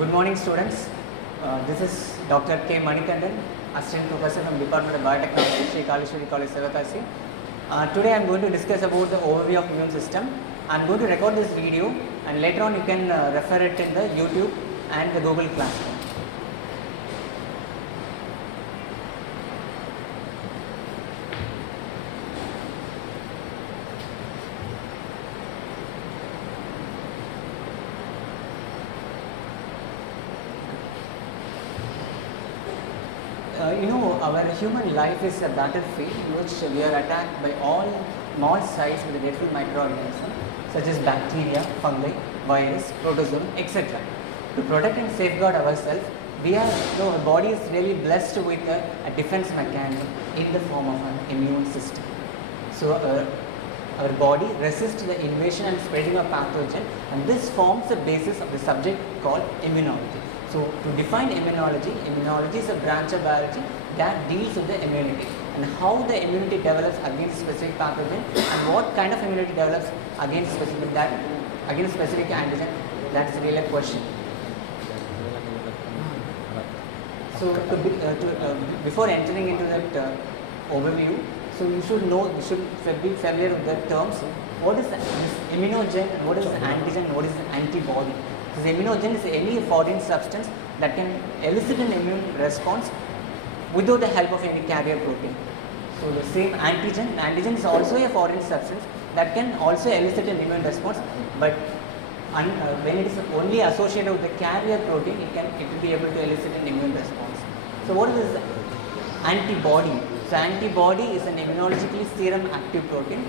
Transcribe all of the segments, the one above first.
Good morning, students. This is Dr. K. Manikandan, Assistant Professor from Department of Biotechnology, Sri Kalishwari College, Sivakasi. Today I am going to discuss about the overview of immune system. I am going to record this video and later on you can refer it in the YouTube and the Google Classroom. Our human life is a battlefield in which we are attacked by all small size with a deadly microorganism such as bacteria, fungi, virus, protozoan, etc. To protect and safeguard ourselves, our body is really blessed with a defense mechanism in the form of an immune system. So our body resists the invasion and spreading of pathogen, and this forms the basis of the subject called immunology. So to define immunology is a branch of biology that deals with the immunity and how the immunity develops against specific pathogen and what kind of immunity develops against specific antigen. That's really a question. So before entering into that overview, so you should be familiar with the terms. What is this immunogen and what is the antigen and what is the antibody? So the immunogen is any foreign substance that can elicit an immune response without the help of any carrier protein. So the same antigen is also a foreign substance that can also elicit an immune response, but when it is only associated with the carrier protein, it will be able to elicit an immune response. So what is this antibody? So antibody is an immunologically serum active protein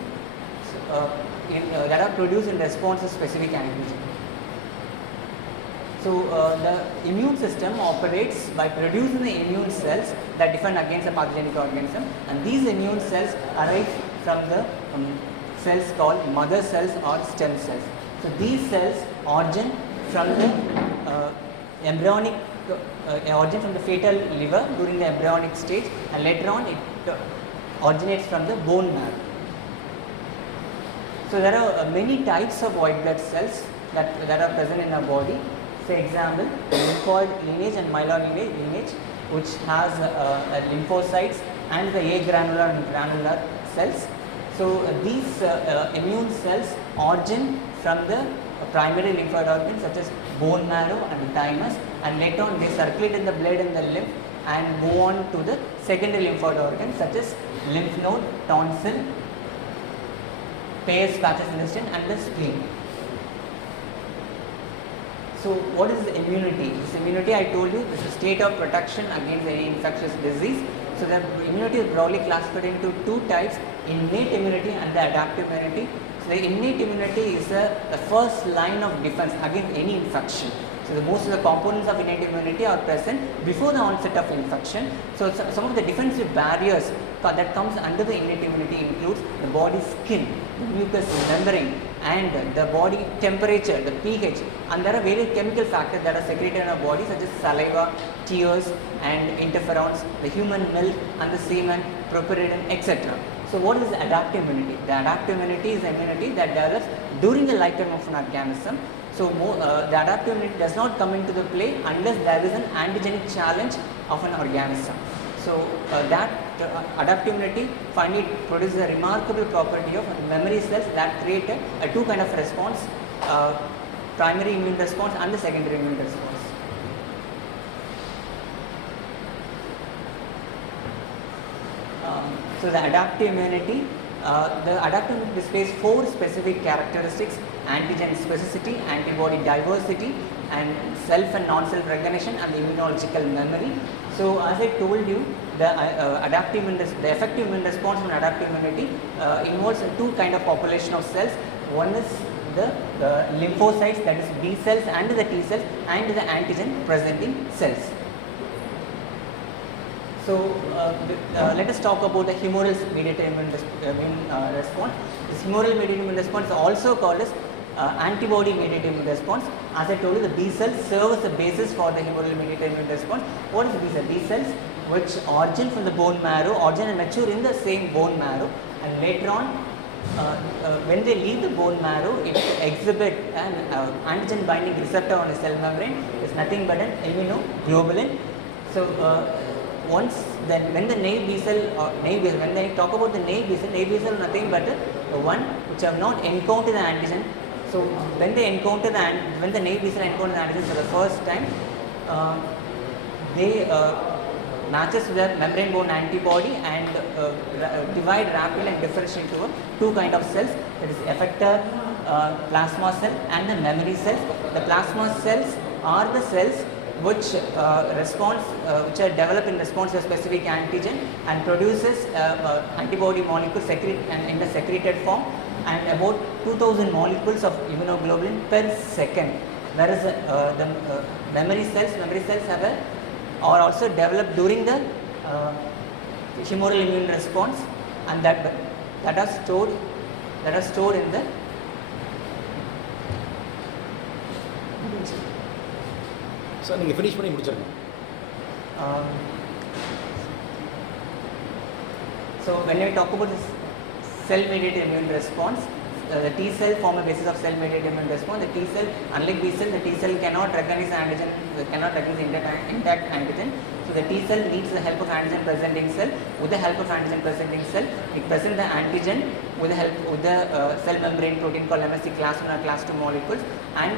that are produced in response to specific antigen. So the immune system operates by producing the immune cells that defend against a pathogenic organism, and these immune cells arise from the cells called mother cells or stem cells. So these cells origin from the embryonic origin from the fetal liver during the embryonic stage, and later on it originates from the bone marrow. So there are many types of white blood cells that are present in our body. For example, lymphoid lineage and myeloid lineage, which has lymphocytes and the agranular and granular cells. So these immune cells origin from the primary lymphoid organs such as bone marrow and the thymus, and later on they circulate in the blood and the lymph and move on to the secondary lymphoid organs such as lymph node, tonsil, Peyer's patches intestine and the spleen. So what is immunity? This immunity, I told you, is a state of protection against any infectious disease. So the immunity is broadly classified into two types, innate immunity and the adaptive immunity. So the innate immunity is the first line of defense against any infection. So most of the components of innate immunity are present before the onset of infection. So some of the defensive barriers that comes under the innate immunity includes the body skin, the mucous membrane, and the body temperature, the pH, and there are various chemical factors that are secreted in our body such as saliva, tears and interferons, the human milk and the semen, propyridine, etc. So what is the adaptive immunity? The adaptive immunity is the immunity that develops during the lifetime of an organism. So the adaptive immunity does not come into the play unless there is an antigenic challenge of an organism. So that adaptive immunity finally produces a remarkable property of memory cells that create a two kind of response, primary immune response and the secondary immune response. So the adaptive immunity displays four specific characteristics: antigen specificity, antibody diversity, and self and non-self recognition, and the immunological memory. So as I told you, the effective immune response from adaptive immunity involves two kind of population of cells. One is the lymphocytes, that is B cells and the T cells, and the antigen presenting cells. So let us talk about the humoral mediated immune response. This humoral mediated immune response is also called as antibody mediated immune response. As I told you, the B cells serve as the basis for the humoral mediated immune response. What is B cell? B cells which origin from the bone marrow, origin and mature in the same bone marrow, and later on when they leave the bone marrow, it exhibit an antigen binding receptor on the cell membrane. It's nothing but an immunoglobulin. So once then, when the naive B cell or naive B cell, when they talk about the naive B cell nothing but the one which have not encountered the antigen. So when they encounter when the naive B cell encounter the antigen for the first time, they matches with the membrane bound antibody and divide rapidly and differentiate into two kind of cells, that is effector plasma cell and the memory cells. The plasma cells are the cells which which are developed in response to a specific antigen and produces antibody molecules in the secreted form, and about 2000 molecules of immunoglobulin per second. Whereas the memory cells are also developed during the humoral immune response, and that are stored in the sir நீங்கள் finish பண்ணி முடிச்சிருங்க. So when we talk about this cell-mediated immune response, the T cell form a basis of cell-mediated immune response. The T cell, unlike B cell, the T cell cannot recognize antigen, cannot recognize intact antigen. So the T cell needs the help of antigen presenting cell. With the help of antigen presenting cell, it presents the antigen with the help of the cell membrane protein called MSC class 1 or class 2 molecules, and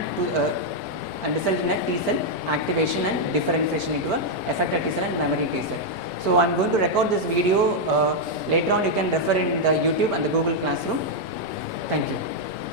result in a T cell activation and differentiation into a effector T cell and memory T cell. So I am going to record this video. Later on you can refer in the YouTube and the Google Classroom. Thank you.